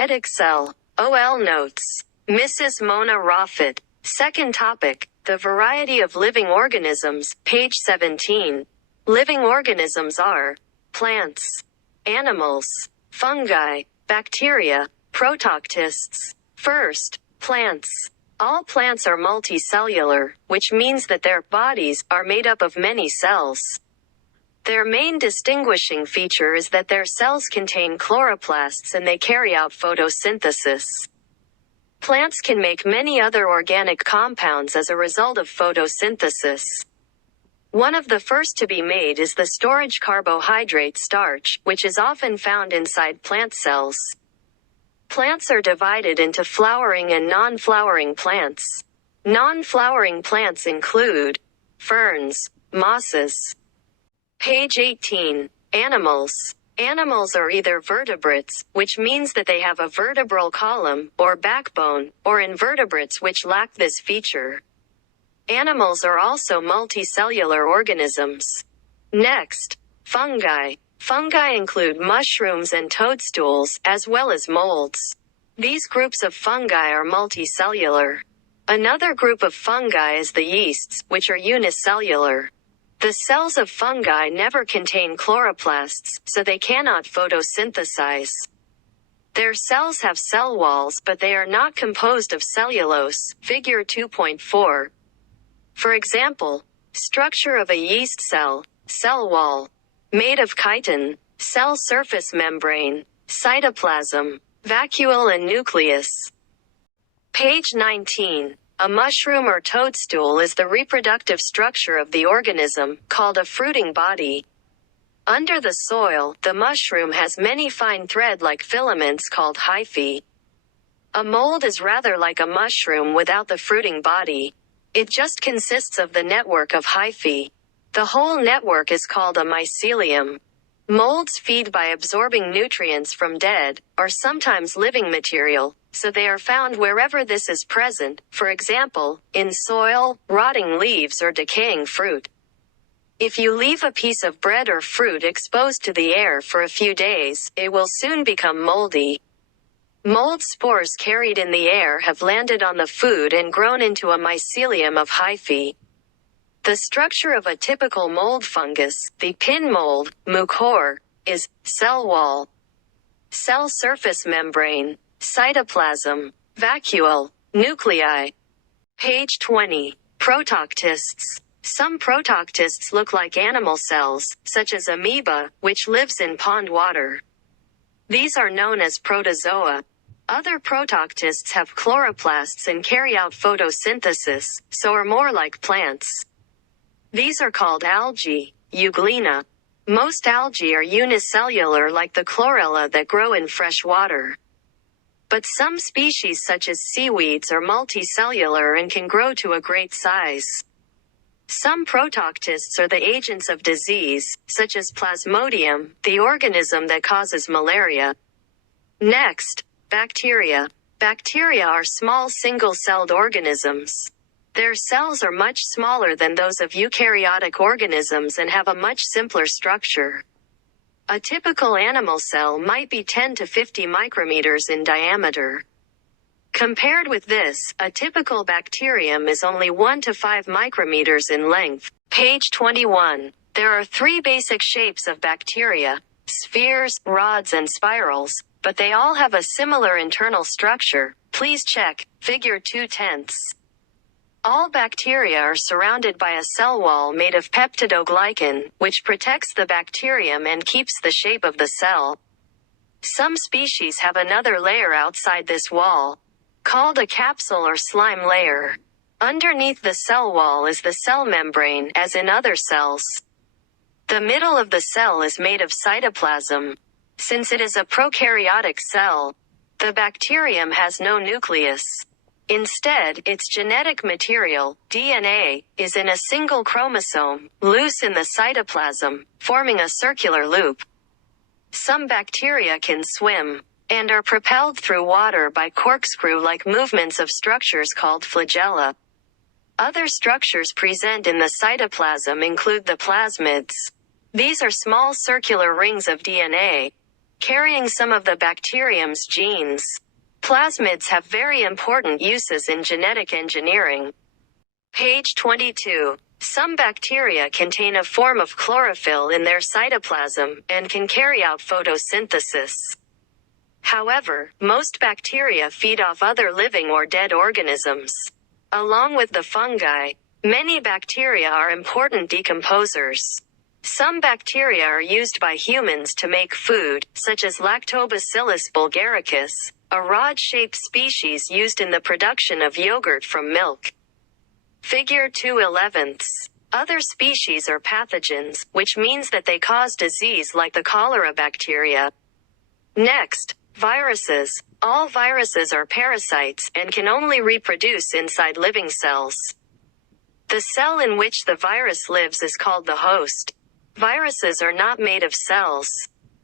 Edexcel. OL Notes. Mrs. Mona Raffet. Second topic, the variety of living organisms, page 17. Living organisms are plants, animals, fungi, bacteria, protoctists. First, plants. All plants are multicellular, which means that their bodies are made up of many cells. Their main distinguishing feature is that their cells contain chloroplasts and they carry out photosynthesis. Plants can make many other organic compounds as a result of photosynthesis. One of the first to be made is the storage carbohydrate starch, which is often found inside plant cells. Plants are divided into flowering and non-flowering plants. Non-flowering plants include ferns, mosses. Page 18. Animals. Animals are either vertebrates, which means that they have a vertebral column, or backbone, or invertebrates which lack this feature. Animals are also multicellular organisms. Next, fungi. Fungi include mushrooms and toadstools, as well as molds. These groups of fungi are multicellular. Another group of fungi is the yeasts, which are unicellular. The cells of fungi never contain chloroplasts, so they cannot photosynthesize. Their cells have cell walls, but they are not composed of cellulose, figure 2.4. For example, structure of a yeast cell, cell wall. Made of chitin, cell surface membrane, cytoplasm, vacuole and nucleus. Page 19. A mushroom or toadstool is the reproductive structure of the organism, called a fruiting body. Under the soil, the mushroom has many fine thread-like filaments called hyphae. A mold is rather like a mushroom without the fruiting body. It just consists of the network of hyphae. The whole network is called a mycelium. Molds feed by absorbing nutrients from dead, or sometimes living material, so they are found wherever this is present, for example, in soil, rotting leaves or decaying fruit. If you leave a piece of bread or fruit exposed to the air for a few days, it will soon become moldy. Mold spores carried in the air have landed on the food and grown into a mycelium of hyphae. The structure of a typical mold fungus, the pin mold, mucor, is cell wall, cell surface membrane, cytoplasm, vacuole, nuclei. Page 20. Protoctists. Some protoctists look like animal cells, such as amoeba, which lives in pond water. These are known as protozoa. Other protoctists have chloroplasts and carry out photosynthesis, so are more like plants. These are called algae, euglena. Most algae are unicellular like the chlorella that grow in fresh water. But some species such as seaweeds are multicellular and can grow to a great size. Some protoctists are the agents of disease, such as Plasmodium, the organism that causes malaria. Next, bacteria. Bacteria are small single-celled organisms. Their cells are much smaller than those of eukaryotic organisms and have a much simpler structure. A typical animal cell might be 10 to 50 micrometers in diameter. Compared with this, a typical bacterium is only 1 to 5 micrometers in length. Page 21. There are three basic shapes of bacteria: spheres, rods and spirals, but they all have a similar internal structure. Please check, figure 2/10. All bacteria are surrounded by a cell wall made of peptidoglycan, which protects the bacterium and keeps the shape of the cell. Some species have another layer outside this wall, called a capsule or slime layer. Underneath the cell wall is the cell membrane, as in other cells. The middle of the cell is made of cytoplasm. Since it is a prokaryotic cell, the bacterium has no nucleus. Instead, its genetic material, DNA, is in a single chromosome, loose in the cytoplasm, forming a circular loop. Some bacteria can swim, and are propelled through water by corkscrew-like movements of structures called flagella. Other structures present in the cytoplasm include the plasmids. These are small circular rings of DNA. carrying some of the bacterium's genes. Plasmids have very important uses in genetic engineering. Page 22. Some bacteria contain a form of chlorophyll in their cytoplasm and can carry out photosynthesis. However, most bacteria feed off other living or dead organisms. Along with the fungi, many bacteria are important decomposers. Some bacteria are used by humans to make food, such as Lactobacillus bulgaricus, a rod-shaped species used in the production of yogurt from milk. Figure 2/11. Other species are pathogens, which means that they cause disease like the cholera bacteria. Next, viruses. All viruses are parasites and can only reproduce inside living cells. The cell in which the virus lives is called the host. Viruses are not made of cells.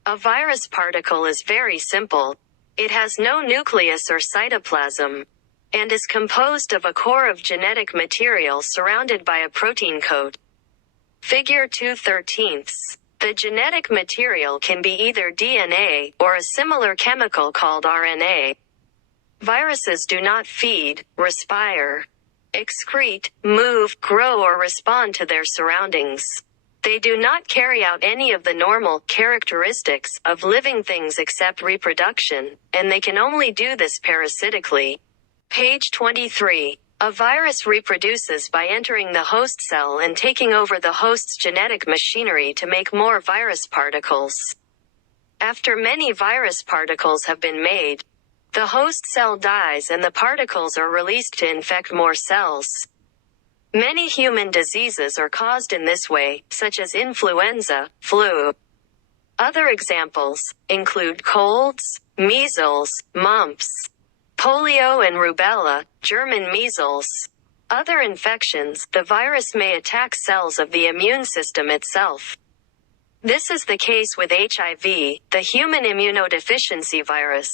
A virus particle is very simple. It has no nucleus or cytoplasm, and is composed of a core of genetic material surrounded by a protein coat. Figure 2/13. The genetic material can be either DNA or a similar chemical called RNA. Viruses do not feed, respire, excrete, move, grow, or respond to their surroundings. They do not carry out any of the normal characteristics of living things except reproduction, and they can only do this parasitically. Page 23. A virus reproduces by entering the host cell and taking over the host's genetic machinery to make more virus particles. After many virus particles have been made, the host cell dies and the particles are released to infect more cells. Many human diseases are caused in this way, such as influenza, flu. Other examples include colds, measles, mumps, polio and rubella, German measles. Other infections, the virus may attack cells of the immune system itself. This is the case with HIV, the human immunodeficiency virus,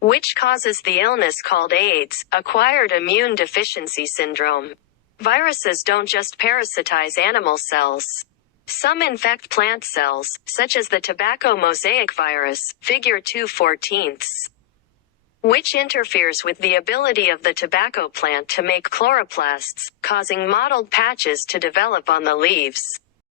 which causes the illness called AIDS, acquired immune deficiency syndrome. Viruses don't just parasitize animal cells. Some infect plant cells, such as the tobacco mosaic virus, figure 2/14, which interferes with the ability of the tobacco plant to make chloroplasts, causing mottled patches to develop on the leaves.